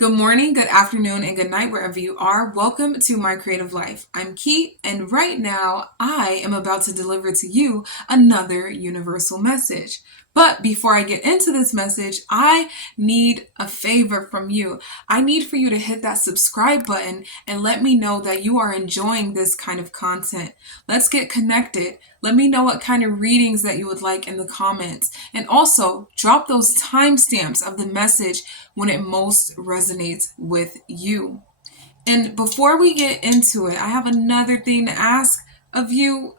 Good morning, good afternoon, and good night wherever you are. Welcome to My Creative Life. I'm Keith, and right now I am about to deliver to you another universal message. But before I get into this message, I need a favor from you. I need for you to hit that subscribe button and let me know that you are enjoying this kind of content. Let's get connected. Let me know what kind of readings that you would like in the comments. And also, drop those timestamps of the message when it most resonates with you. And before we get into it, I have another thing to ask of you.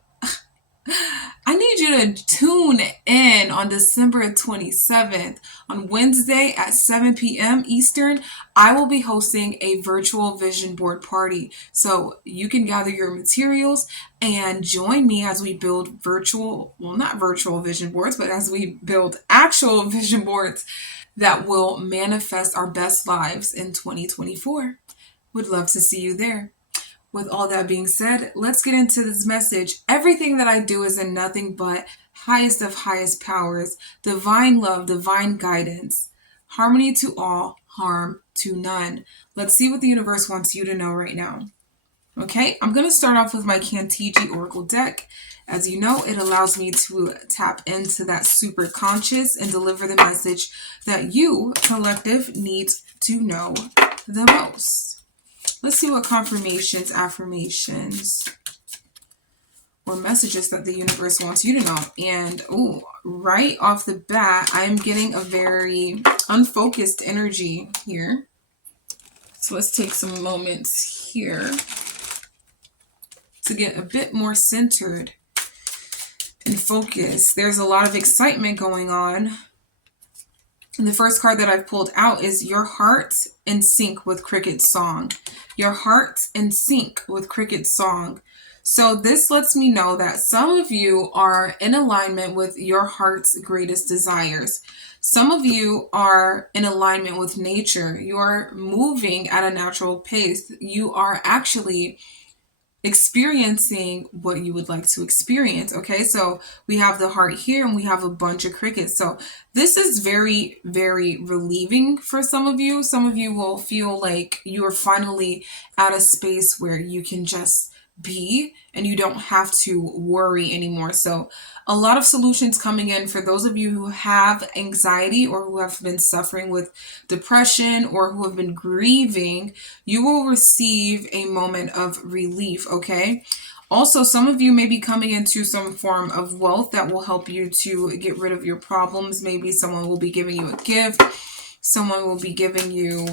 I need you to tune in on December 27th. On Wednesday at 7 p.m. Eastern, I will be hosting a virtual vision board party. So you can gather your materials and join me as we build not virtual vision boards, but as we build actual vision boards that will manifest our best lives in 2024. Would love to see you there. With all that being said, let's get into this message. Everything that I do is in nothing but highest of highest powers, divine love, divine guidance, harmony to all, harm to none. Let's see what the universe wants you to know right now. Okay, I'm going to start off with my Kantiji Oracle deck. As you know, it allows me to tap into that super conscious and deliver the message that you, collective, needs to know the most. Let's see what confirmations, affirmations, or messages that the universe wants you to know. And right off the bat, I'm getting a very unfocused energy here. So let's take some moments here to get a bit more centered and focused. There's a lot of excitement going on. And the first card that I've pulled out is Your Heart in Sync with Cricket's Song. Your heart in sync with Cricket's Song. So this lets me know that some of you are in alignment with your heart's greatest desires. Some of you are in alignment with nature. You are moving at a natural pace. You are actually experiencing what you would like to experience. Okay, so we have the heart here and we have a bunch of crickets. So this is very, very relieving for some of you. Some of you will feel like you are finally at a space where you can just be and you don't have to worry anymore. So a lot of solutions coming in for those of you who have anxiety or who have been suffering with depression or who have been grieving. You will receive a moment of relief, okay? Also, some of you may be coming into some form of wealth that will help you to get rid of your problems. Maybe someone will be giving you a gift. Someone will be giving you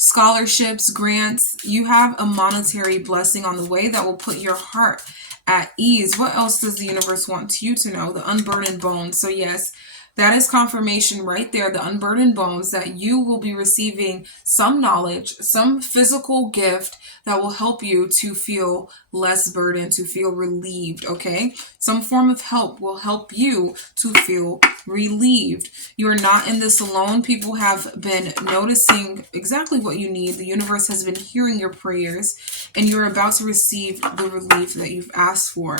scholarships, grants. You have a monetary blessing on the way that will put your heart at ease. What else does the universe want you to know? The unburdened bones. So yes, that is confirmation right there, the unburdened bones, that you will be receiving some knowledge, some physical gift that will help you to feel less burdened, to feel relieved, okay? Some form of help will help you to feel relieved. You are not in this alone. People have been noticing exactly what you need. The universe has been hearing your prayers, and you're about to receive the relief that you've asked for.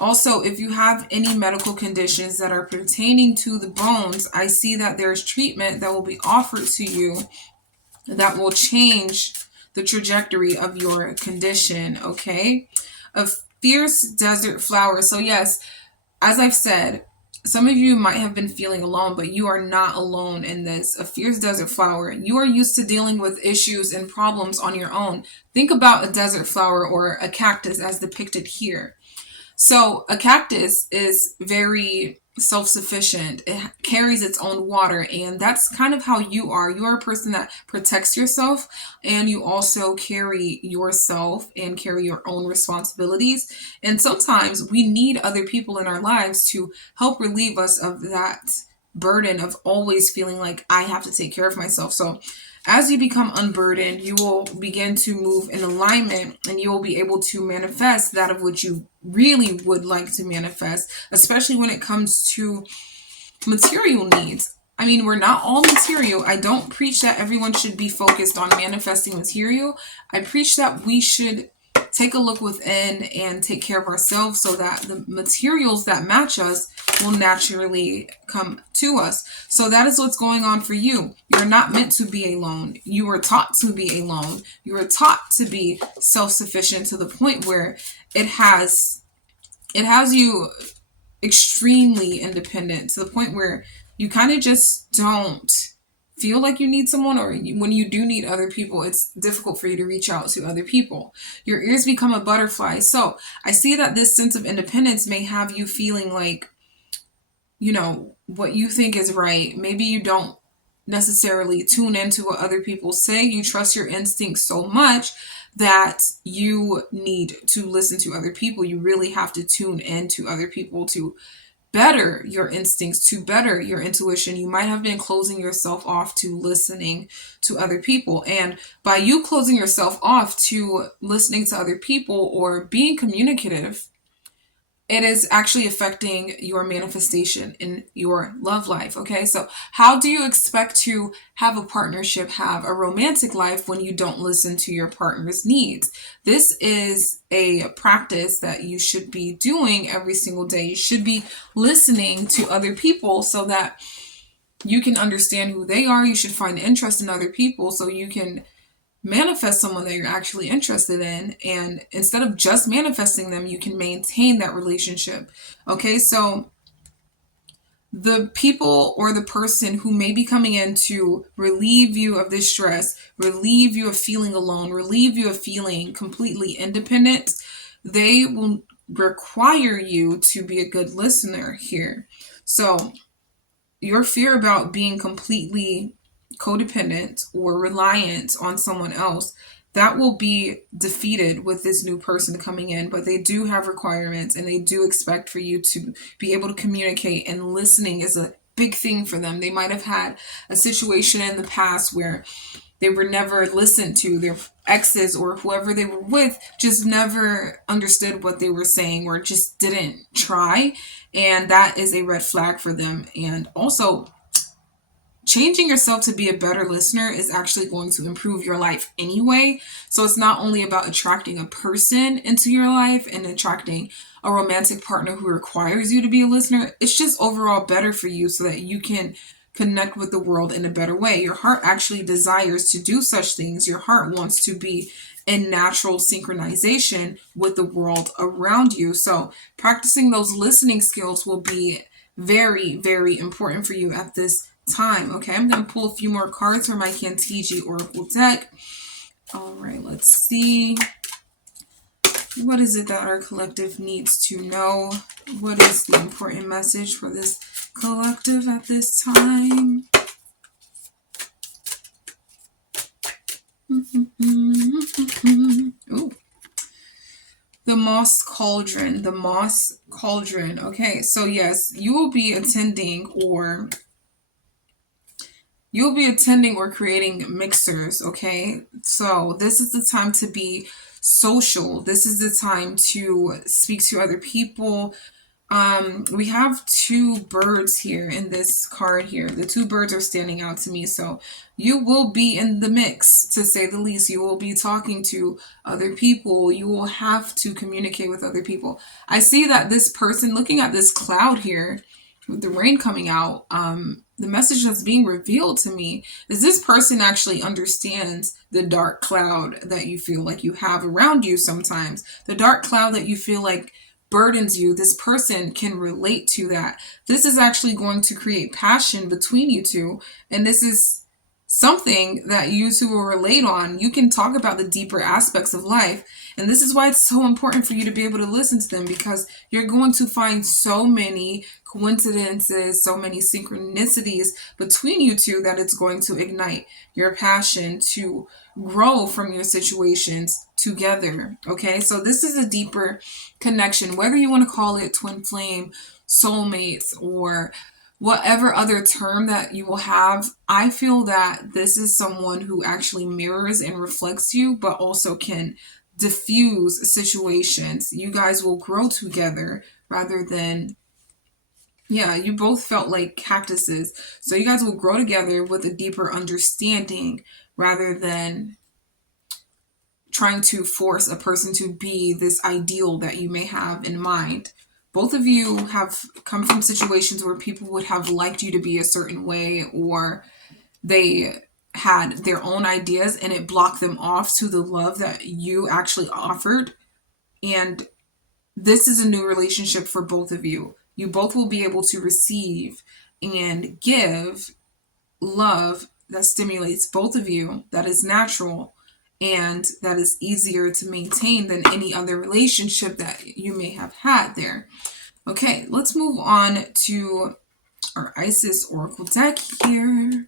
Also, if you have any medical conditions that are pertaining to the bones, I see that there's treatment that will be offered to you that will change the trajectory of your condition, okay? A fierce desert flower. So yes, as I've said, some of you might have been feeling alone, but you are not alone in this. A fierce desert flower. You are used to dealing with issues and problems on your own. Think about a desert flower or a cactus as depicted here. So a cactus is very self-sufficient. It carries its own water, and that's kind of how you are. You are a person that protects yourself, and you also carry yourself and carry your own responsibilities. And sometimes we need other people in our lives to help relieve us of that burden of always feeling like I have to take care of myself. So as you become unburdened, you will begin to move in alignment, and you will be able to manifest that of which you really would like to manifest, especially when it comes to material needs. I mean, we're not all material. I don't preach that everyone should be focused on manifesting material. I preach that we should take a look within and take care of ourselves so that the materials that match us will naturally come to us. So that is what's going on for you. You're not meant to be alone. You were taught to be alone. You were taught to be self-sufficient to the point where it has you extremely independent, to the point where you kind of just don't feel like you need someone, or when you do need other people, it's difficult for you to reach out to other people. Your ears become a butterfly. So I see that this sense of independence may have you feeling like, what you think is right. Maybe you don't necessarily tune into what other people say. You trust your instincts so much that you need to listen to other people. You really have to tune into other people to better your instincts, to better your intuition. You might have been closing yourself off to listening to other people. And by you closing yourself off to listening to other people or being communicative, it is actually affecting your manifestation in your love life. Okay, so how do you expect to have a partnership, have a romantic life, when you don't listen to your partner's needs? This is a practice that you should be doing every single day. You should be listening to other people so that you can understand who they are. You should find interest in other people so you can manifest someone that you're actually interested in, and instead of just manifesting them, you can maintain that relationship. Okay, so the people or the person who may be coming in to relieve you of this stress, relieve you of feeling alone, relieve you of feeling completely independent, they will require you to be a good listener here. So your fear about being completely codependent or reliant on someone else, that will be defeated with this new person coming in. But they do have requirements, and they do expect for you to be able to communicate, and listening is a big thing for them. They might have had a situation in the past where they were never listened to. Their exes or whoever they were with just never understood what they were saying, or just didn't try. And that is a red flag for them. And also, changing yourself to be a better listener is actually going to improve your life anyway. So it's not only about attracting a person into your life and attracting a romantic partner who requires you to be a listener. It's just overall better for you so that you can connect with the world in a better way. Your heart actually desires to do such things. Your heart wants to be in natural synchronization with the world around you. So practicing those listening skills will be very, very important for you at this time. Okay, I'm going to pull a few more cards from my Kantiji Oracle deck. All right, let's see. What is it that our collective needs to know? What is the important message for this collective at this time? Ooh. The Moss Cauldron. The Moss Cauldron. Okay, so yes, you will be attending or creating mixers, okay? So this is the time to be social. This is the time to speak to other people. We have two birds here in this card here. The two birds are standing out to me. So you will be in the mix, to say the least. You will be talking to other people. You will have to communicate with other people. I see that this person, looking at this cloud here with the rain coming out, the message that's being revealed to me is this person actually understands the dark cloud that you feel like you have around you sometimes. The dark cloud that you feel like burdens you. This person can relate to that. This is actually going to create passion between you two. And this is something that you two will relate on. You can talk about the deeper aspects of life. And this is why it's so important for you to be able to listen to them, because you're going to find so many coincidences, so many synchronicities between you two that it's going to ignite your passion to grow from your situations together. Okay, so this is a deeper connection, whether you want to call it twin flame, soulmates, or whatever other term that you will have. I feel that this is someone who actually mirrors and reflects you, but also can diffuse situations. You guys will grow together rather than, yeah, you both felt like cactuses. So you guys will grow together with a deeper understanding rather than trying to force a person to be this ideal that you may have in mind. Both of you have come from situations where people would have liked you to be a certain way, or they had their own ideas and it blocked them off to the love that you actually offered. And this is a new relationship for both of you. You both will be able to receive and give love that stimulates both of you, that is natural, and that is easier to maintain than any other relationship that you may have had there. Okay, let's move on to our Isis Oracle deck here.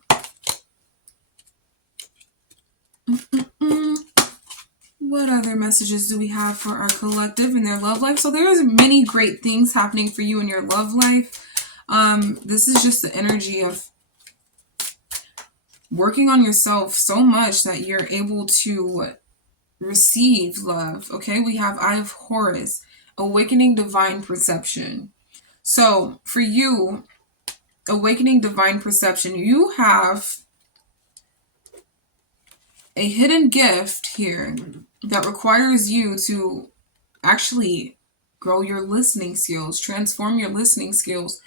What other messages do we have for our collective in their love life? So there's many great things happening for you in your love life. This is just the energy of working on yourself so much that you're able to receive love. Okay, we have Eye of Horus, awakening divine perception. So for you, awakening divine perception, you have a hidden gift here that requires you to actually grow your listening skills, transform your listening skills.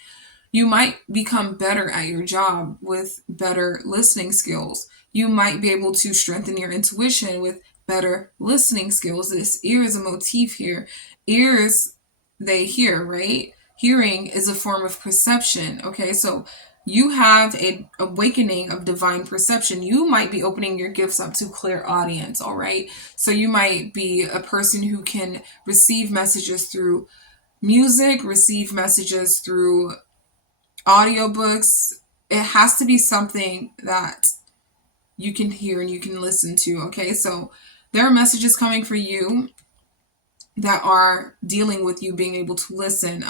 You might become better at your job with better listening skills. You might be able to strengthen your intuition with better listening skills. This ear is a motif here. Ears, they hear, right? Hearing is a form of perception. Okay, so you have an awakening of divine perception. You might be opening your gifts up to clairaudience, all right? So you might be a person who can receive messages through music, receive messages through audiobooks. It has to be something that you can hear and you can listen to, okay? So there are messages coming for you that are dealing with you being able to listen.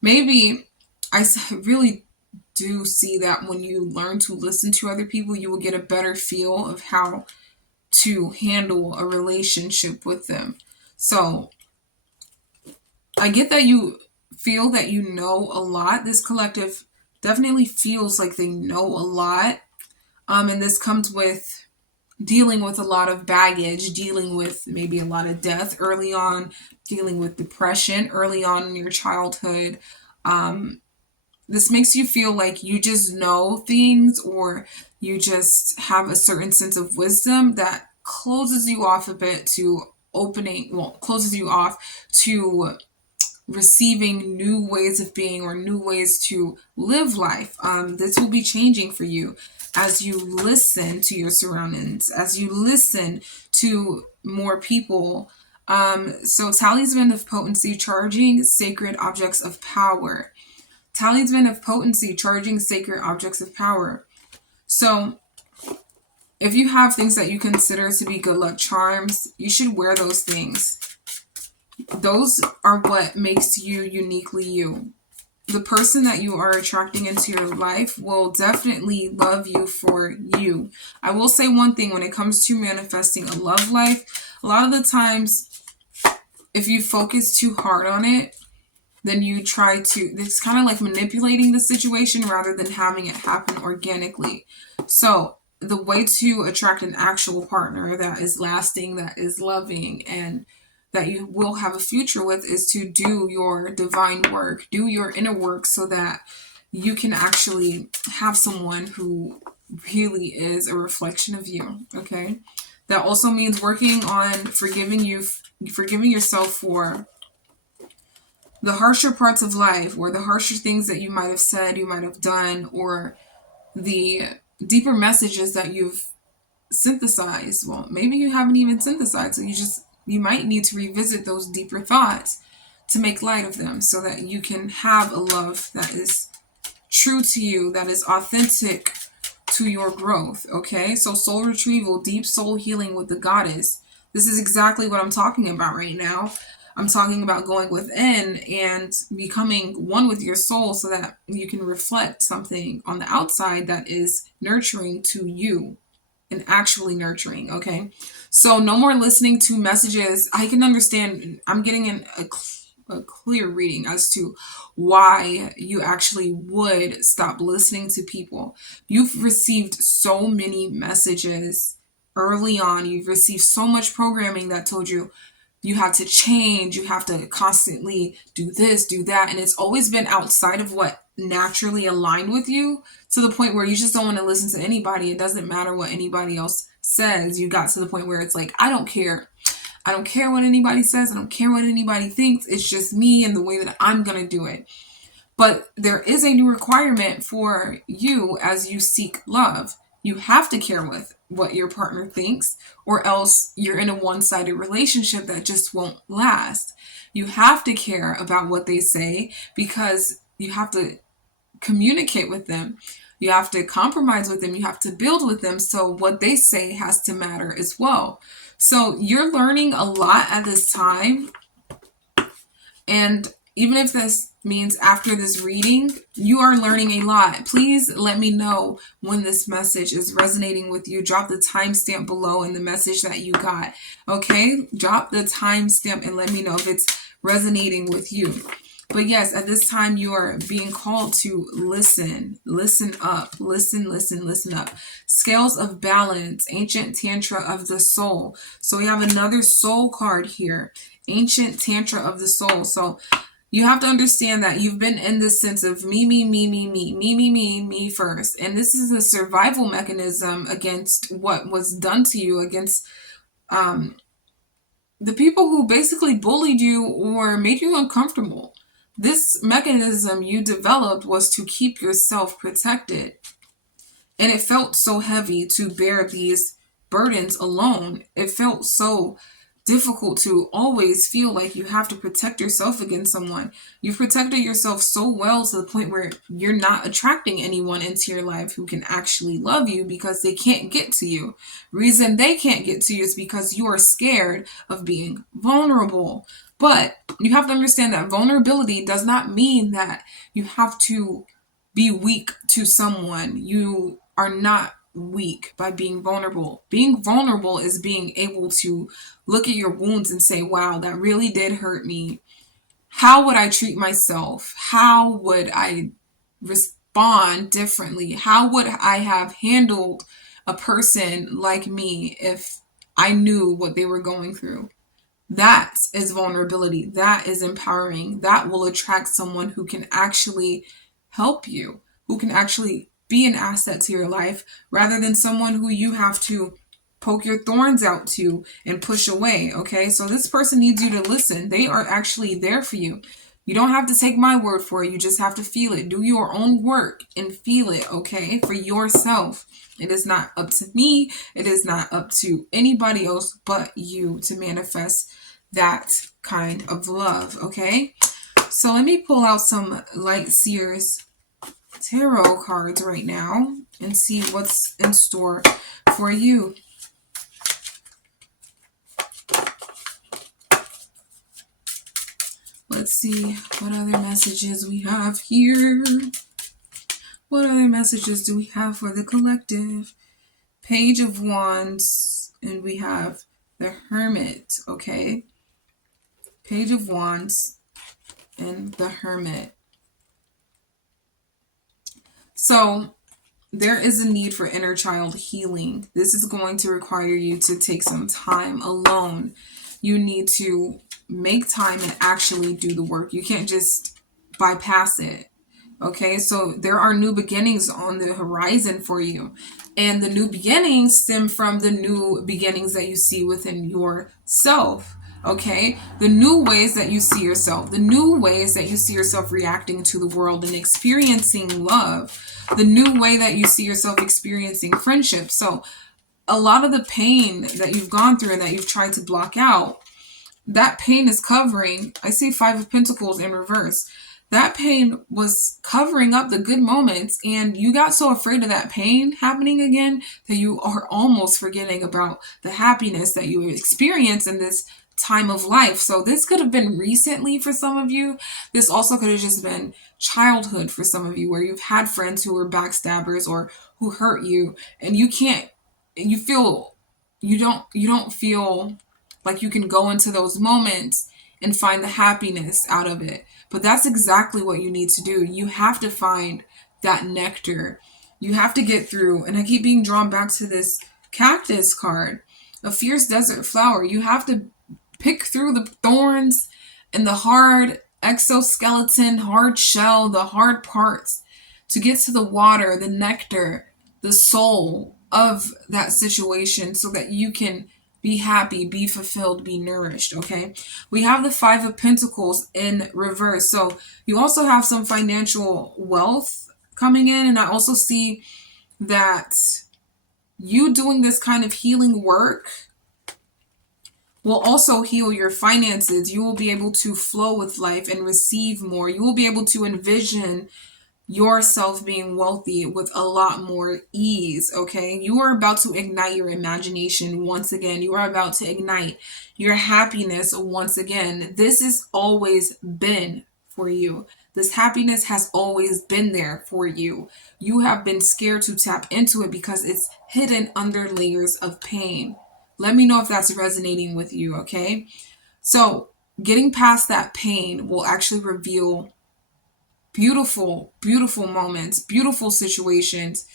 Maybe I really do see that when you learn to listen to other people, you will get a better feel of how to handle a relationship with them. So I get that you feel that you know a lot. This collective definitely feels like they know a lot. And this comes with dealing with a lot of baggage, dealing with maybe a lot of death early on, dealing with depression early on in your childhood. This makes you feel like you just know things, or you just have a certain sense of wisdom that closes you off a bit to closes you off to receiving new ways of being or new ways to live life. This will be changing for you as you listen to your surroundings, as you listen to more people. So talisman of potency, charging sacred objects of power. Talisman of potency, charging sacred objects of power. So if you have things that you consider to be good luck charms, you should wear those things. Those are what makes you uniquely you. The person that you are attracting into your life will definitely love you for you. I will say one thing when it comes to manifesting a love life, a lot of the times, if you focus too hard on it, then you try to, it's kind of like manipulating the situation rather than having it happen organically. So the way to attract an actual partner that is lasting, that is loving, and that you will have a future with is to do your divine work, do your inner work, so that you can actually have someone who really is a reflection of you, okay? That also means working on forgiving yourself for the harsher parts of life, or the harsher things that you might have said, you might have done, or the deeper messages that you've synthesized. Well, maybe you haven't even synthesized, so you might need to revisit those deeper thoughts to make light of them so that you can have a love that is true to you, that is authentic to your growth, okay? So soul retrieval, deep soul healing with the goddess. This is exactly what I'm talking about right now. I'm talking about going within and becoming one with your soul so that you can reflect something on the outside that is nurturing to you and actually nurturing, okay? So no more listening to messages. I can understand. I'm getting a clear reading as to why you actually would stop listening to people. You've received so many messages early on. You've received so much programming that told you you have to change, you have to constantly do this, do that. And it's always been outside of what naturally aligned with you, to the point where you just don't want to listen to anybody. It doesn't matter what anybody else says. You got to the point where it's like, I don't care. I don't care what anybody says. I don't care what anybody thinks. It's just me and the way that I'm going to do it. But there is a new requirement for you as you seek love. You have to care with what your partner thinks, or else you're in a one-sided relationship that just won't last. You have to care about what they say, because you have to communicate with them. You have to compromise with them. You have to build with them. So what they say has to matter as well. So you're learning a lot at this time. And even if this means after this reading, you are learning a lot. Please let me know when this message is resonating with you. Drop the timestamp below in the message that you got. Okay? Drop the timestamp and let me know if it's resonating with you. But yes, at this time, you are being called to listen. Listen up. Listen up. Scales of balance. Ancient Tantra of the soul. So we have another soul card here. Ancient Tantra of the soul. So you have to understand that you've been in this sense of me first. And this is a survival mechanism against what was done to you, against the people who basically bullied you or made you uncomfortable. This mechanism you developed was to keep yourself protected. And it felt so heavy to bear these burdens alone. It felt so difficult to always feel like you have to protect yourself against someone. You've protected yourself so well to the point where you're not attracting anyone into your life who can actually love you, because they can't get to you. Reason they can't get to you is because you are scared of being vulnerable. But you have to understand that vulnerability does not mean that you have to be weak to someone. You are not weak by being vulnerable. Being vulnerable is being able to look at your wounds and say, wow, that really did hurt me. How would I treat myself? How would I respond differently? How would I have handled a person like me if I knew what they were going through? That is vulnerability. That is empowering. That will attract someone who can actually help you, who can actually be an asset to your life, rather than someone who you have to poke your thorns out to and push away. Okay, so this person needs you to listen. They are actually there for you. You don't have to take my word for it. You just have to feel it. Do your own work and feel it, okay, for yourself. It is not up to me. It is not up to anybody else but you to manifest that kind of love, okay? So let me pull out some Light Seers tarot cards right now and see what's in store for you. Let's see what other messages we have here. What other messages do we have for the collective? Page of Wands, and we have the Hermit, okay? Page of Wands and the Hermit. So there is a need for inner child healing. This is going to require you to take some time alone. You need to make time and actually do the work. You can't just bypass it. Okay, so there are new beginnings on the horizon for you. And the new beginnings stem from the new beginnings that you see within yourself. Okay, the new ways that you see yourself, the new ways that you see yourself reacting to the world and experiencing love, the new way that you see yourself experiencing friendship. So a lot of the pain that you've gone through and that you've tried to block out, that pain is covering. I see Five of Pentacles in reverse. That pain was covering up the good moments, and you got so afraid of that pain happening again that you are almost forgetting about the happiness that you experienced in this time of life. So this could have been recently for some of you. This also could have just been childhood for some of you, where you've had friends who were backstabbers or who hurt you, and you don't feel like you can go into those moments and find the happiness out of it. But that's exactly what you need to do. You have to find that nectar. You have to get through. And I keep being drawn back to this Cactus card. A fierce desert flower. You have to pick through the thorns and the hard exoskeleton, hard shell, the hard parts to get to the water, the nectar, the soul of that situation so that you can be happy, be fulfilled, be nourished, okay? We have the Five of Pentacles in reverse. So you also have some financial wealth coming in. And I also see that you doing this kind of healing work will also heal your finances. You will be able to flow with life and receive more. You will be able to envision yourself being wealthy with a lot more ease, okay? You are about to ignite your imagination once again. You are about to ignite your happiness once again. This has always been for you. This happiness has always been there for you. You have been scared to tap into it because it's hidden under layers of pain. Let me know if that's resonating with you, okay? So, getting past that pain will actually reveal beautiful, beautiful moments, beautiful situations,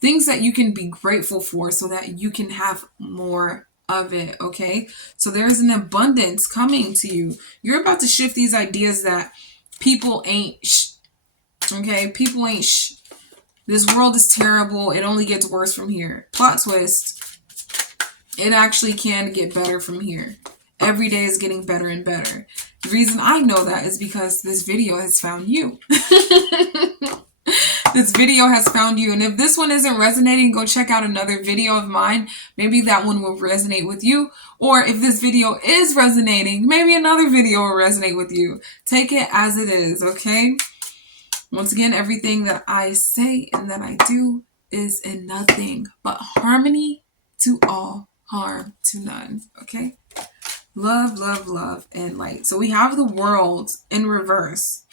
things that you can be grateful for so that you can have more of it, okay? So there's an abundance coming to you. You're about to shift these ideas that people ain't okay? People ain't This world is terrible. It only gets worse from here. Plot twist. It actually can get better from here. Every day is getting better and better. The reason I know that is because this video has found you. This video has found you. And if this one isn't resonating, go check out another video of mine. Maybe that one will resonate with you. Or if this video is resonating, maybe another video will resonate with you. Take it as it is, okay? Once again, everything that I say and that I do is in nothing but harmony to all, harm to none, okay? Love, love, love, and light. So we have the world in reverse.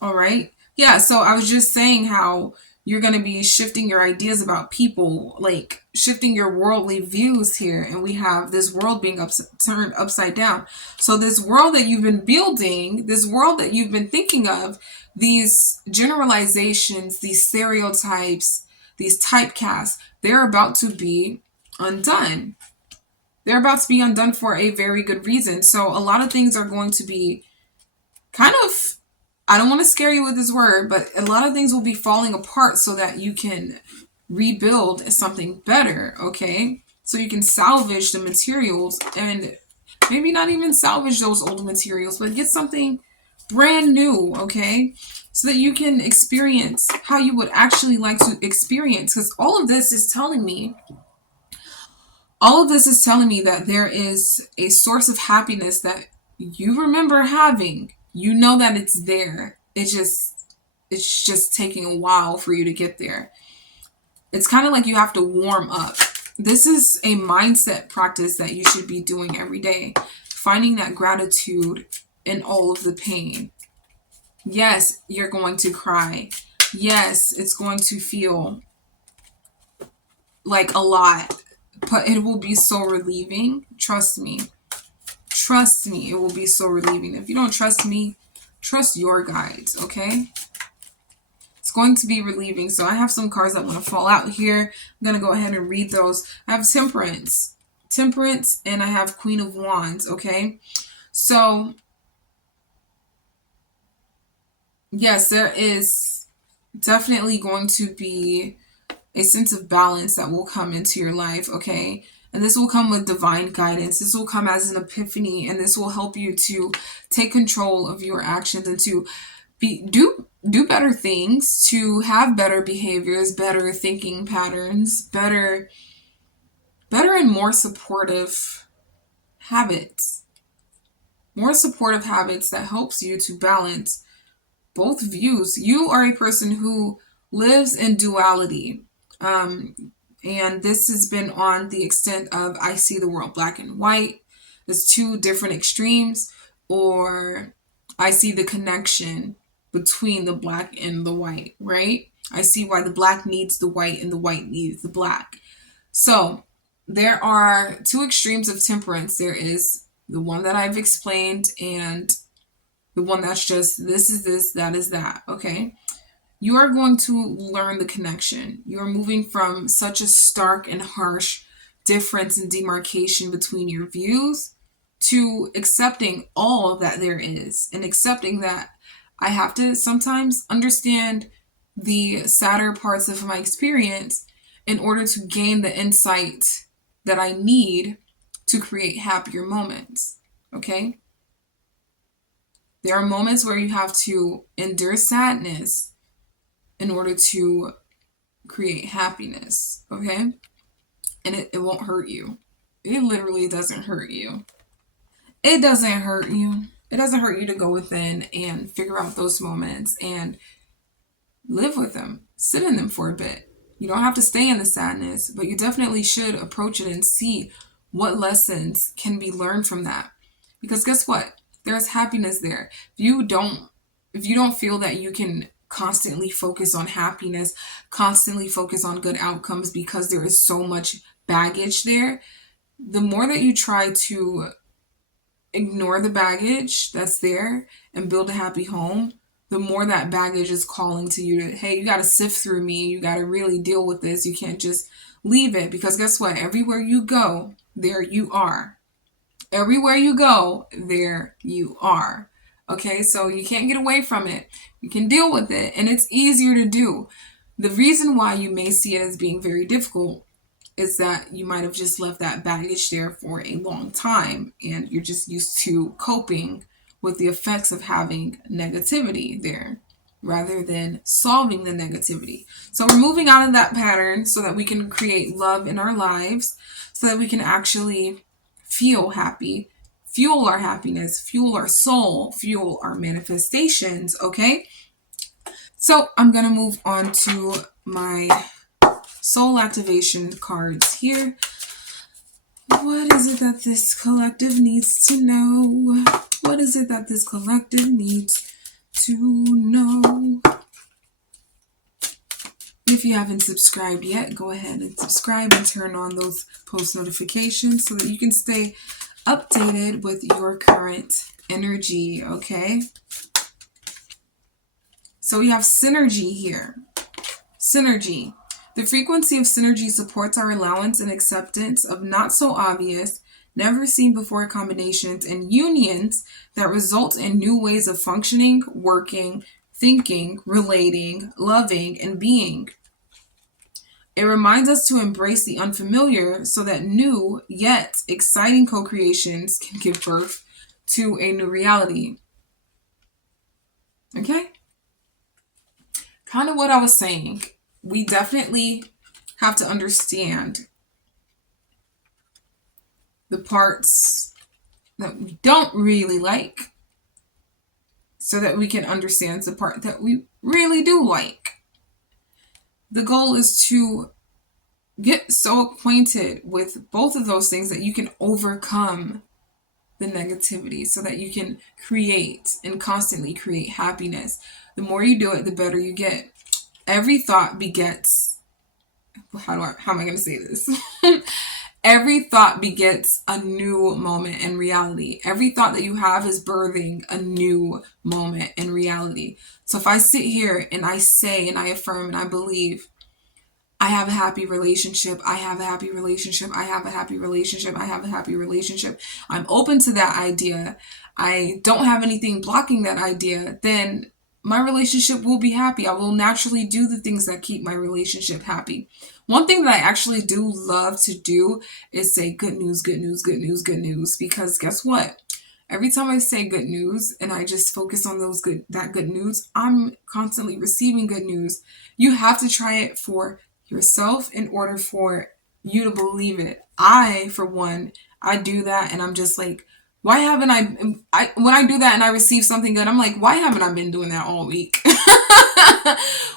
All right. Yeah. So I was just saying how you're going to be shifting your ideas about people, like shifting your worldly views here. And we have this world being turned upside down. So this world that you've been building, this world that you've been thinking of, these generalizations, these stereotypes, these typecasts, they're about to be undone. They're about to be undone for a very good reason. So a lot of things are going to be kind of, I don't want to scare you with this word, but a lot of things will be falling apart so that you can rebuild something better, okay? So you can salvage the materials and maybe not even salvage those old materials, but get something brand new, okay? So that you can experience how you would actually like to experience. Because all of this is telling me that there is a source of happiness that you remember having. You know that it's there. It's just taking a while for you to get there. It's kind of like you have to warm up. This is a mindset practice that you should be doing every day. Finding that gratitude in all of the pain. Yes, you're going to cry. Yes, it's going to feel like a lot. But it will be so relieving. Trust me. Trust me, it will be so relieving. If you don't trust me, trust your guides, okay? It's going to be relieving. So I have some cards that want to fall out here. I'm going to go ahead and read those. I have Temperance. Temperance, and I have Queen of Wands, okay? So, yes, there is definitely going to be a sense of balance that will come into your life, okay? And this will come with divine guidance. This will come as an epiphany, and this will help you to take control of your actions and to do better things, to have better behaviors, better thinking patterns, better and more supportive habits. More supportive habits that helps you to balance both views. You are a person who lives in duality. And this has been on the extent of I see the world black and white. There's two different extremes, or I see the connection between the black and the white, right? I see why the black needs the white and the white needs the black. So there are two extremes of temperance. There is the one that I've explained and the one that's just this is this, that is that, okay? You are going to learn the connection. You are moving from such a stark and harsh difference and demarcation between your views to accepting all that there is and accepting that I have to sometimes understand the sadder parts of my experience in order to gain the insight that I need to create happier moments. Okay? There are moments where you have to endure sadness in order to create happiness. Okay? And it won't hurt you. It literally doesn't hurt you. It doesn't hurt you. It doesn't hurt you to go within and figure out those moments and live with them. Sit in them for a bit. You don't have to stay in the sadness, but you definitely should approach it and see what lessons can be learned from that. Because guess what? There's happiness there. If you don't feel that you can constantly focus on happiness, constantly focus on good outcomes because there is so much baggage there, the more that you try to ignore the baggage that's there and build a happy home, the more that baggage is calling to you to, hey, you got to sift through me. You got to really deal with this. You can't just leave it, because guess what? Everywhere you go, there you are. Everywhere you go, there you are. Okay, so you can't get away from it. You can deal with it, and it's easier to do. The reason why you may see it as being very difficult is that you might have just left that baggage there for a long time, and you're just used to coping with the effects of having negativity there rather than solving the negativity. So we're moving out of that pattern so that we can create love in our lives, so that we can actually feel happy, fuel our happiness, fuel our soul, fuel our manifestations, okay? So I'm going to move on to my soul activation cards here. What is it that this collective needs to know? What is it that this collective needs to know? If you haven't subscribed yet, go ahead and subscribe and turn on those post notifications so that you can stay updated with your current energy, okay? So we have synergy here. Synergy. The frequency of synergy supports our allowance and acceptance of not so obvious, never seen before combinations and unions that result in new ways of functioning, working, thinking, relating, loving, and being. It reminds us to embrace the unfamiliar so that new yet exciting co-creations can give birth to a new reality. Okay? Kind of what I was saying. We definitely have to understand the parts that we don't really like so that we can understand the part that we really do like. The goal is to get so acquainted with both of those things that you can overcome the negativity so that you can create and constantly create happiness. The more you do it, the better you get. Every thought begets, how am I going to say this? Every thought begets a new moment in reality. Every thought that you have is birthing a new moment in reality. So if I sit here and I say and I affirm and I believe, I have a happy relationship, I have a happy relationship, I have a happy relationship, I have a happy relationship, I'm open to that idea, I don't have anything blocking that idea, then my relationship will be happy. I will naturally do the things that keep my relationship happy. One thing that I actually do love to do is say good news, good news, good news, good news. Because guess what? Every time I say good news and I just focus on that good news, I'm constantly receiving good news. You have to try it for yourself in order for you to believe it. I, for one, I do that and I'm just like, why haven't I when I do that and I receive something good, I'm like, why haven't I been doing that all week?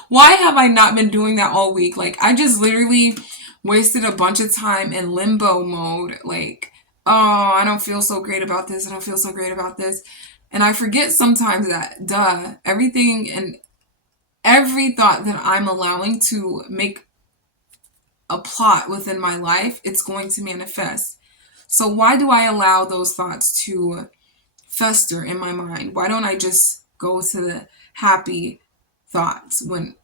Why have I not been doing that all week? Like, I just literally wasted a bunch of time in limbo mode. Like, oh, I don't feel so great about this. I don't feel so great about this. And I forget sometimes that, everything and every thought that I'm allowing to make a plot within my life, it's going to manifest. So why do I allow those thoughts to fester in my mind? Why don't I just go to the happy thoughts when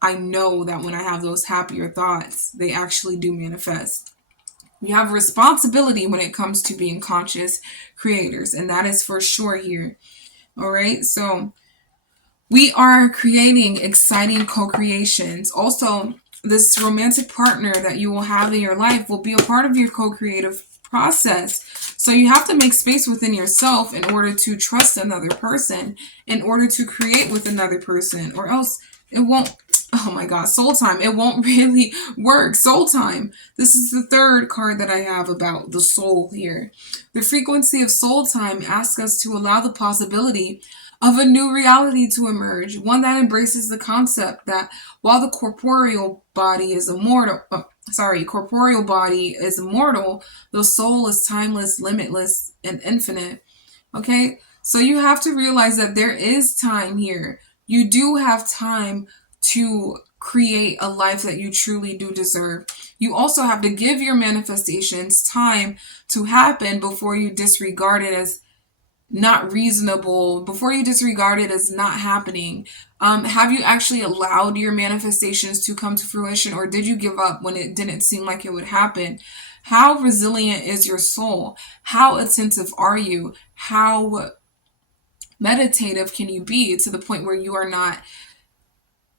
I know that when I have those happier thoughts, they actually do manifest? We have a responsibility when it comes to being conscious creators, and that is for sure here. All right, so we are creating exciting co-creations. Also, this romantic partner that you will have in your life will be a part of your co-creative process. So you have to make space within yourself in order to trust another person, in order to create with another person, or else it won't. Oh my God, soul time. It won't really work. Soul time. This is the third card that I have about the soul here. The frequency of soul time asks us to allow the possibility of a new reality to emerge, one that embraces the concept that while the corporeal body is immortal, the soul is timeless, limitless, and infinite. Okay? So you have to realize that there is time here. You do have time to create a life that you truly do deserve. You also have to give your manifestations time to happen before you disregard it as not reasonable, before you disregard it as not happening. Have you actually allowed your manifestations to come to fruition, or did you give up when it didn't seem like it would happen? How resilient is your soul? How attentive are you? How meditative can you be to the point where you are not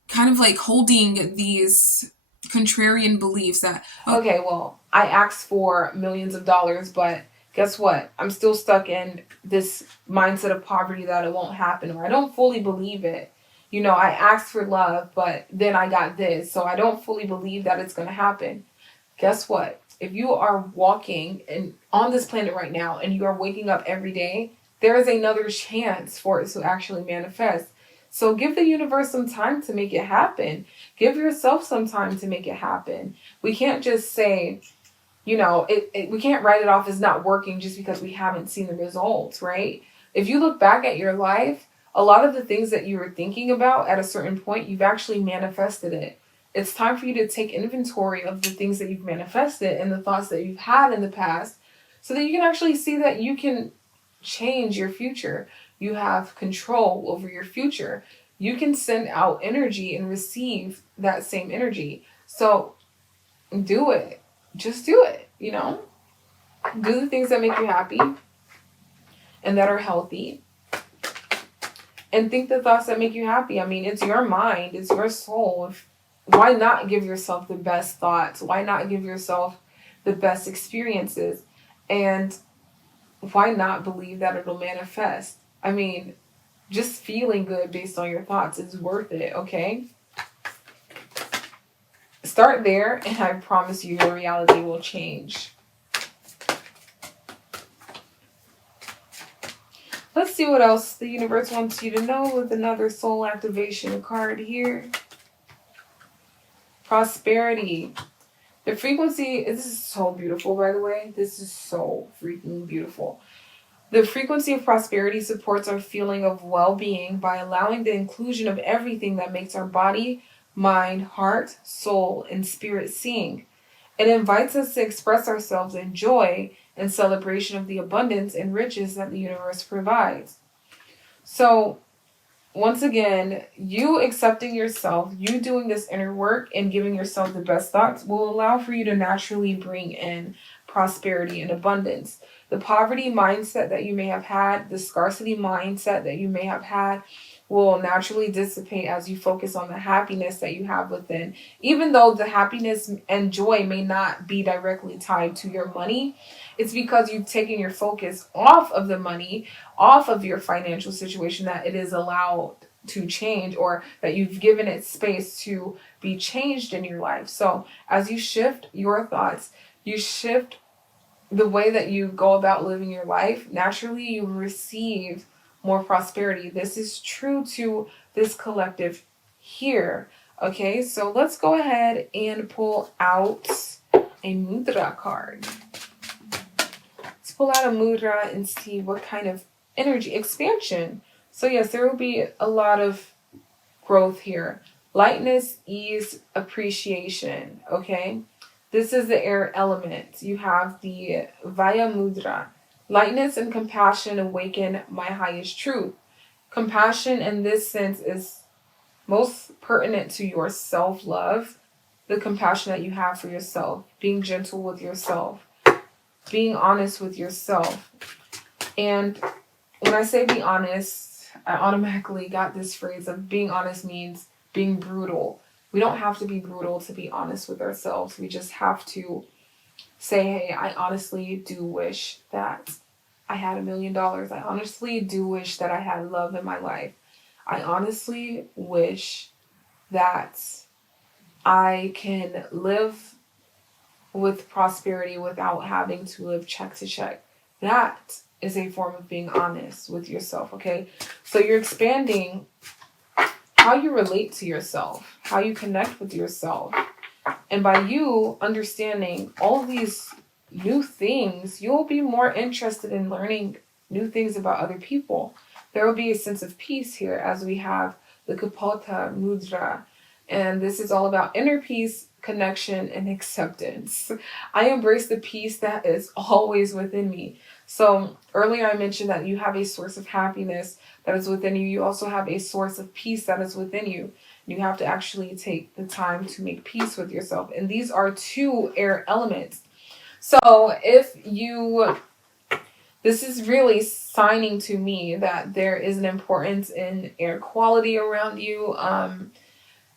kind of like holding these contrarian beliefs that, okay, well, I asked for millions of dollars, but guess what? I'm still stuck in this mindset of poverty that it won't happen, or I don't fully believe it. You know, I asked for love, but then I got this, so I don't fully believe that it's going to happen. Guess what? If you are walking and on this planet right now and you are waking up every day, there is another chance for it to actually manifest. So give the universe some time to make it happen. Give yourself some time to make it happen. We can't just say, you know, we can't write it off as not working just because we haven't seen the results, right? If you look back at your life, a lot of the things that you were thinking about at a certain point, you've actually manifested it. It's time for you to take inventory of the things that you've manifested and the thoughts that you've had in the past so that you can actually see that you can change your future. You have control over your future. You can send out energy and receive that same energy. So do it. Just do it, you know? Do the things that make you happy and that are healthy. And think the thoughts that make you happy. I mean, it's your mind, it's your soul. Why not give yourself the best thoughts? Why not give yourself the best experiences? And why not believe that it'll manifest? I mean, just feeling good based on your thoughts is worth it, okay? Start there, and I promise you your reality will change. Let's see what else the universe wants you to know with another soul activation card here. Prosperity. The frequency, this is so beautiful, by the way. This is so freaking beautiful. The frequency of prosperity supports our feeling of well-being by allowing the inclusion of everything that makes our body, mind, heart, soul, and spirit sing. It invites us to express ourselves in joy and celebration of the abundance and riches that the universe provides. So, once again, you accepting yourself, you doing this inner work and giving yourself the best thoughts will allow for you to naturally bring in prosperity and abundance. The poverty mindset that you may have had, the scarcity mindset that you may have had, will naturally dissipate as you focus on the happiness that you have within. Even though the happiness and joy may not be directly tied to your money, it's because you've taken your focus off of the money, off of your financial situation, that it is allowed to change, or that you've given it space to be changed in your life. So as you shift your thoughts, you shift the way that you go about living your life, naturally you receive more prosperity. This is true to this collective here. Okay, so let's go ahead and pull out a mudra card. Let's pull out a mudra and see what kind of energy expansion. So yes, there will be a lot of growth here. Lightness, ease, appreciation. Okay, this is the air element. You have the Vaya Mudra. Lightness and compassion awaken my highest truth. Compassion in this sense is most pertinent to your self-love, the compassion that you have for yourself, being gentle with yourself. being honest with yourself. And when I say be honest, I automatically got this phrase of being honest means being brutal. We don't have to be brutal to be honest with ourselves. We just have to say, hey, I honestly do wish that I had $1 million. I honestly do wish that I had love in my life. I honestly wish that I can live with prosperity without having to live check to check. That is a form of being honest with yourself, okay? So you're expanding how you relate to yourself, how you connect with yourself. And by you understanding all of these new things, you'll be more interested in learning new things about other people. There will be a sense of peace here as we have the Kapota Mudra. And this is all about inner peace, connection, and acceptance. I embrace the peace that is always within me. So earlier I mentioned that you have a source of happiness that is within you. You also have a source of peace that is within you. You have to actually take the time to make peace with yourself. And these are two air elements. So this is really signing to me that there is an importance in air quality around you.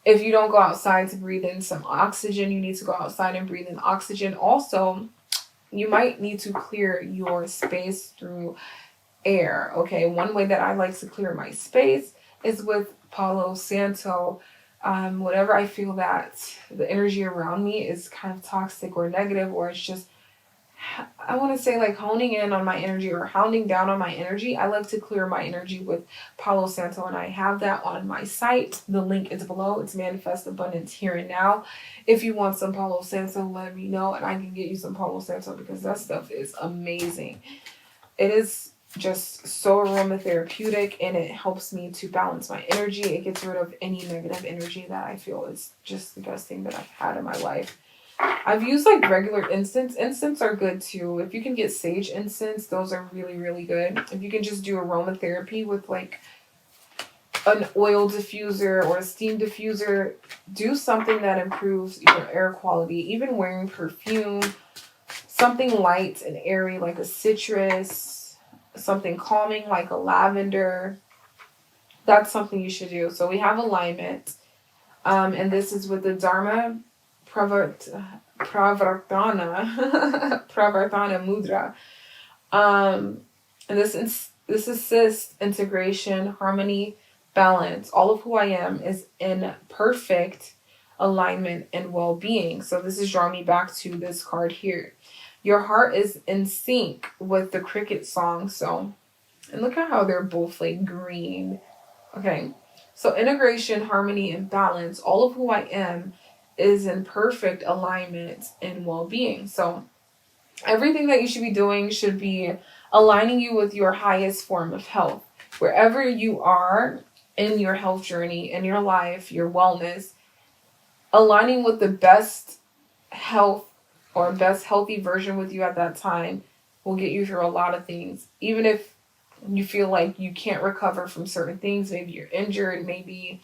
If you don't go outside to breathe in some oxygen, you need to go outside and breathe in oxygen. Also, you might need to clear your space through air. Okay, one way that I like to clear my space is with Palo Santo. Whenever I feel that the energy around me is kind of toxic or negative, or it's just, I want to say like honing in on my energy or hounding down on my energy, I like to clear my energy with Palo Santo, and I have that on my site. The link is below. It's Manifest Abundance Here and Now. If you want some Palo Santo, let me know and I can get you some Palo Santo because that stuff is amazing. It is just so aromatherapeutic and it helps me to balance my energy. It gets rid of any negative energy that I feel is just the best thing that I've had in my life. I've used like regular incense. Incense are good too. If you can get sage incense, those are really, really good. If you can just do aromatherapy with like an oil diffuser or a steam diffuser, do something that improves your air quality. Even wearing perfume, something light and airy like a citrus, something calming like a lavender. That's something you should do. So we have alignment. And this is with the Dharma Pravartana Mudra. And this assists integration, harmony, balance. All of who I am is in perfect alignment and well-being. So this is drawing me back to this card here. Your heart is in sync with the cricket song. So, and look at how they're both like green. Okay. So integration, harmony, and balance. All of who I am is in perfect alignment and well-being. So everything that you should be doing should be aligning you with your highest form of health. Wherever you are in your health journey, in your life, your wellness, aligning with the best health or best healthy version with you at that time will get you through a lot of things. Even if you feel like you can't recover from certain things, maybe you're injured, maybe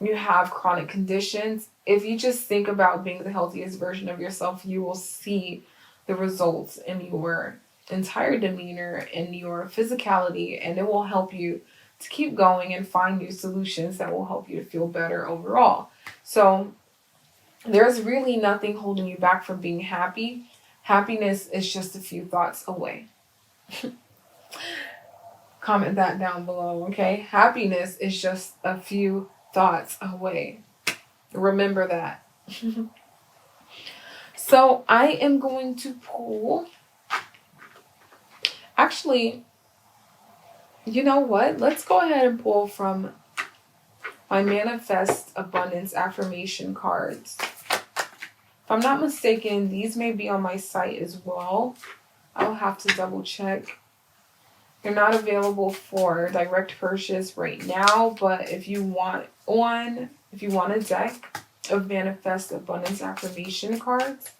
you have chronic conditions. If you just think about being the healthiest version of yourself, you will see the results in your entire demeanor and your physicality, and it will help you to keep going and find new solutions that will help you to feel better overall. So there's really nothing holding you back from being happy. Happiness is just a few thoughts away. Comment that down below, okay? Happiness is just a few thoughts away. Remember that. So I am going to pull. Actually, you know what? Let's go ahead and pull from my Manifest Abundance affirmation cards. If I'm not mistaken, these may be on my site as well. I'll have to double check. They're not available for direct purchase right now, but if you want a deck of Manifest Abundance affirmation cards,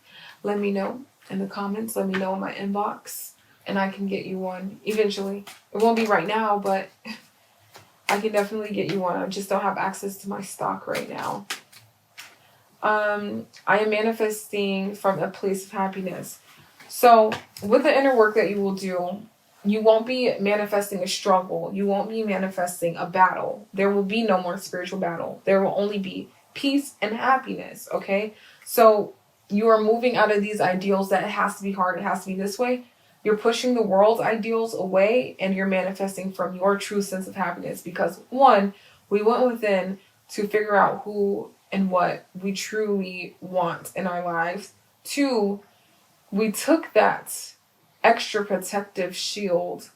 let me know in the comments. Let me know in my inbox, and I can get you one eventually. It won't be right now, but I can definitely get you one. I just don't have access to my stock right now. I am manifesting from a place of happiness. So with the inner work that you will do, you won't be manifesting a struggle. You won't be manifesting a battle. There will be no more spiritual battle. There will only be peace and happiness, okay? So you are moving out of these ideals that it has to be hard, it has to be this way. You're pushing the world's ideals away and you're manifesting from your true sense of happiness because one, we went within to figure out who and what we truly want in our lives. Two, we took that extra protective shield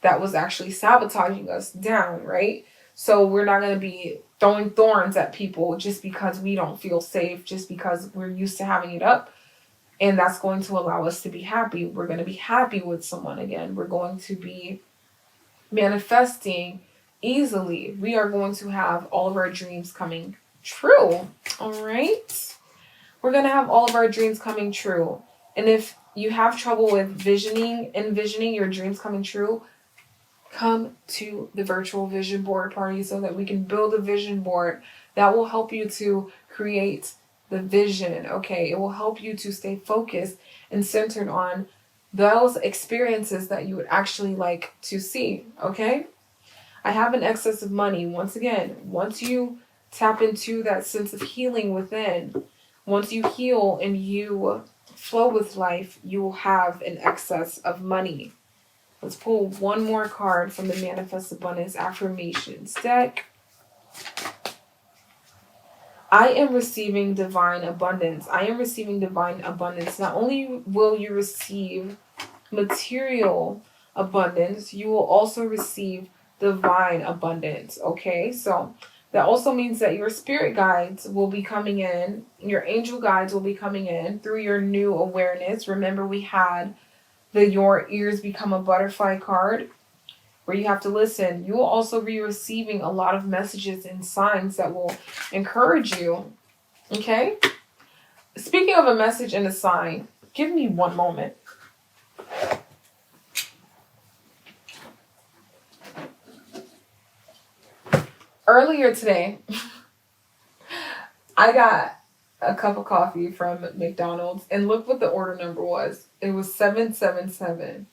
that was actually sabotaging us down, right? So we're not going to be throwing thorns at people just because we don't feel safe, just because we're used to having it up. And that's going to allow us to be happy. We're going to be happy with someone again. We're going to be manifesting easily. We are going to have all of our dreams coming true. All right? We're going to have all of our dreams coming true. And if you have trouble with envisioning your dreams coming true, come to the virtual vision board party so that we can build a vision board that will help you to create the vision, okay? It will help you to stay focused and centered on those experiences that you would actually like to see, okay? I have an excess of money. Once again, once you tap into that sense of healing within, once you heal and you flow with life, you will have an excess of money. Let's pull one more card from the Manifest Abundance Affirmations deck. I am receiving divine abundance. I am receiving divine abundance. Not only will you receive material abundance, you will also receive divine abundance. Okay, so that also means that your spirit guides will be coming in, your angel guides will be coming in through your new awareness. Remember, we had the Your Ears Become a Butterfly card where you have to listen. You will also be receiving a lot of messages and signs that will encourage you. Okay? Speaking of a message and a sign, give me one moment. Earlier today, I got a cup of coffee from McDonald's, and look what the order number was. It was 777.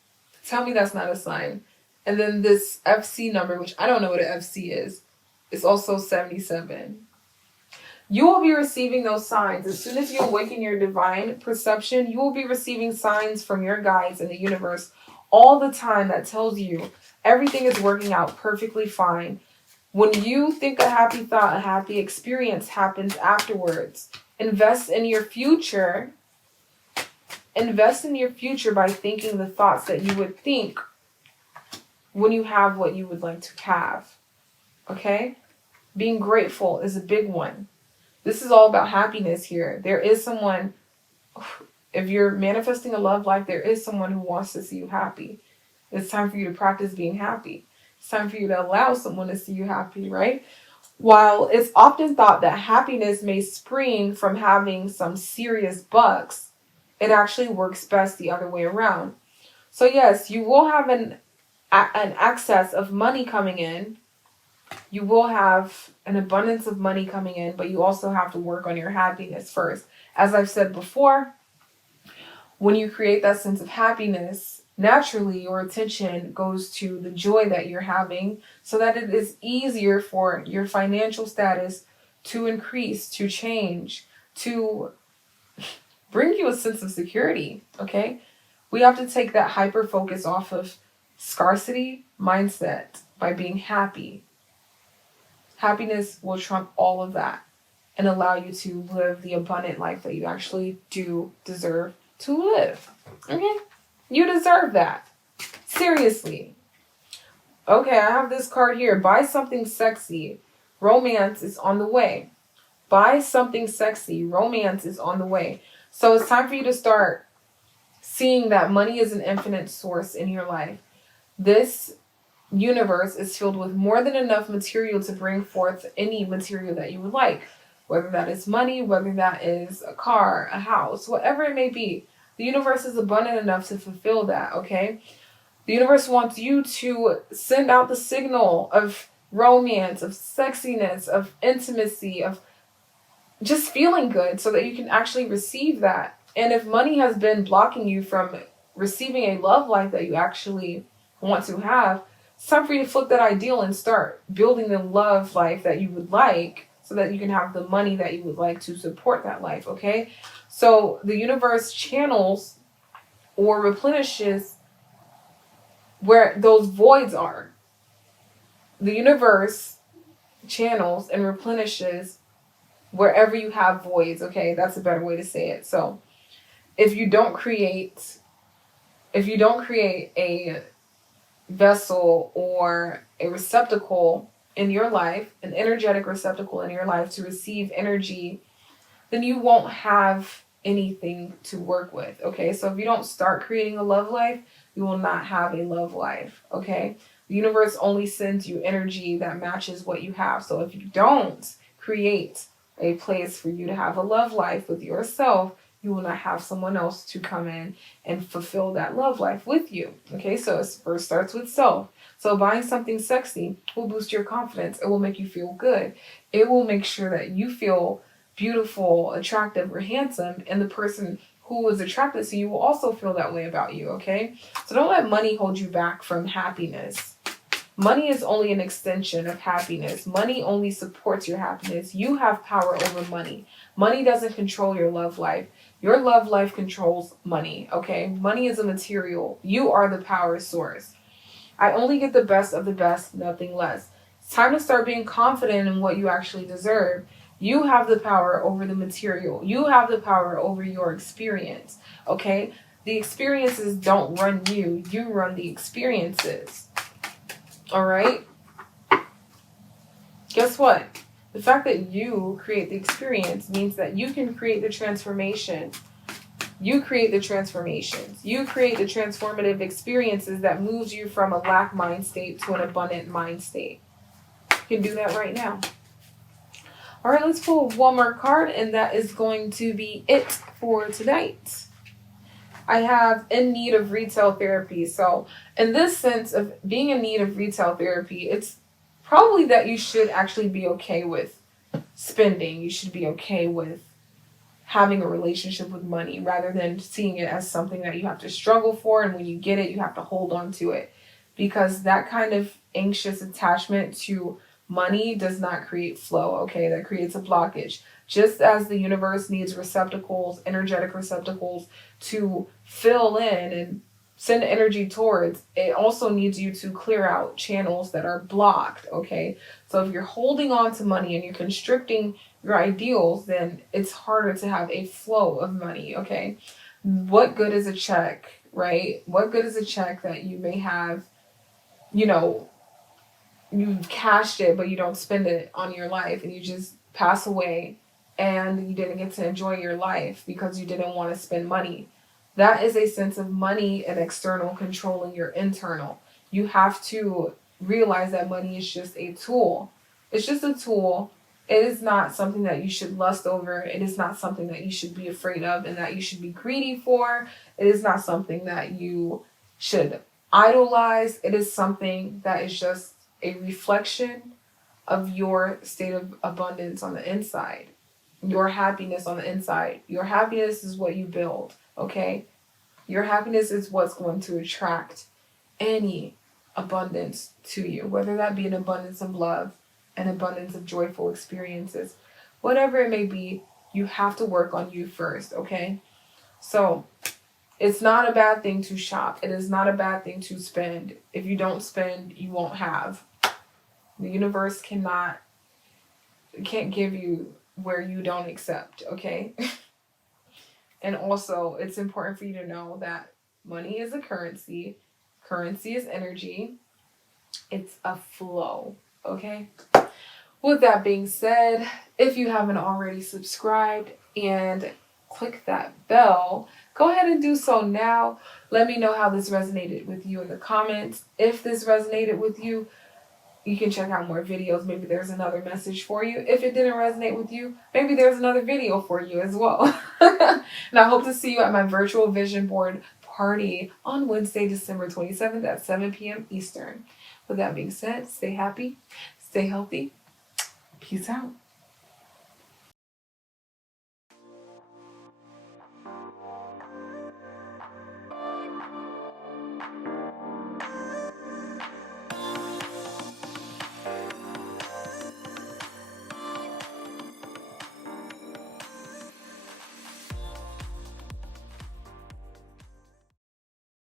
Tell me that's not a sign. And then this FC number, which I don't know what an FC is also 77. You will be receiving those signs. As soon as you awaken your divine perception, you will be receiving signs from your guides in the universe all the time that tells you everything is working out perfectly fine. When you think a happy thought, a happy experience happens afterwards. Invest in your future. Invest in your future by thinking the thoughts that you would think when you have what you would like to have. Okay? Being grateful is a big one. This is all about happiness here. There is someone, if you're manifesting a love life, there is someone who wants to see you happy. It's time for you to practice being happy. It's time for you to allow someone to see you happy, right? While it's often thought that happiness may spring from having some serious bucks, it actually works best the other way around. So yes, you will have an excess of money coming in. You will have an abundance of money coming in, but you also have to work on your happiness first. As I've said before, when you create that sense of happiness, naturally your attention goes to the joy that you're having so that it is easier for your financial status to increase, to change, to bring you a sense of security, okay? We have to take that hyper focus off of scarcity mindset by being happy. Happiness will trump all of that and allow you to live the abundant life that you actually do deserve to live. Okay? You deserve that. Seriously. Okay, I have this card here. Buy something sexy. Romance is on the way. Buy something sexy. Romance is on the way. So it's time for you to start seeing that money is an infinite source in your life. This universe is filled with more than enough material to bring forth any material that you would like. Whether that is money, whether that is a car, a house, whatever it may be. The universe is abundant enough to fulfill that, okay? The universe wants you to send out the signal of romance, of sexiness, of intimacy, of just feeling good so that you can actually receive that And if money has been blocking you from receiving a love life that you actually want to have, it's time for you to flip that ideal and start building the love life that you would like so that you can have the money that you would like to support that life, okay? So the universe channels or replenishes where those voids are. The universe channels and replenishes wherever you have voids, okay? That's a better way to say it. So if you don't create a vessel or a receptacle in your life, an energetic receptacle in your life to receive energy, then you won't have anything to work with, okay? So if you don't start creating a love life, you will not have a love life, okay? The universe only sends you energy that matches what you have. So if you don't create a place for you to have a love life with yourself, you will not have someone else to come in and fulfill that love life with you. Okay, so it first starts with self. So buying something sexy will boost your confidence. It will make you feel good. It will make sure that you feel beautiful, attractive, or handsome, and the person who is attracted to you will also feel that way about you, okay? So don't let money hold you back from happiness. Money is only an extension of happiness. Money only supports your happiness. You have power over money. Money doesn't control your love life. Your love life controls money, okay? Money is a material. You are the power source. I only get the best of the best, nothing less. It's time to start being confident in what you actually deserve. You have the power over the material. You have the power over your experience, okay? The experiences don't run you. You run the experiences, all right? Guess what? The fact that you create the experience means that you can create the transformation. You create the transformations. You create the transformative experiences that moves you from a lack mind state to an abundant mind state. You can do that right now. All right, let's pull one more card, and that is going to be it for tonight. I have in need of retail therapy. So in this sense of being in need of retail therapy, it's probably that you should actually be okay with spending. You should be okay with having a relationship with money rather than seeing it as something that you have to struggle for, and when you get it, you have to hold on to it. Because that kind of anxious attachment to money does not create flow, okay? That creates a blockage. Just as the universe needs receptacles, energetic receptacles, to fill in and send energy towards, it also needs you to clear out channels that are blocked, okay? So if you're holding on to money and you're constricting your ideals, then it's harder to have a flow of money, okay? What good is a check, right? What good is a check that you may have, you've cashed it, but you don't spend it on your life, and you just pass away and you didn't get to enjoy your life because you didn't want to spend money. That is a sense of money and external controlling your internal. You have to realize that money is just a tool. It's just a tool. It is not something that you should lust over. It is not something that you should be afraid of and that you should be greedy for. It is not something that you should idolize. It is something that is just a reflection of your state of abundance on the inside, your happiness on the inside. Your happiness is what you build, okay? Your happiness is what's going to attract any abundance to you, whether that be an abundance of love, an abundance of joyful experiences, whatever it may be. You have to work on you first, okay? So it's not a bad thing to shop. It is not a bad thing to spend. If you don't spend, you won't have. The universe can't give you where you don't accept, okay? And also, it's important for you to know that money is a currency. Currency is energy. It's a flow, okay? With that being said, if you haven't already subscribed and click that bell, go ahead and do so now. Let me know how this resonated with you in the comments. If this resonated with you, you can check out more videos. Maybe there's another message for you. If it didn't resonate with you, maybe there's another video for you as well. And I hope to see you at my virtual vision board party on Wednesday, December 27th at 7 p.m. Eastern. With that being said, stay happy, stay healthy. Peace out.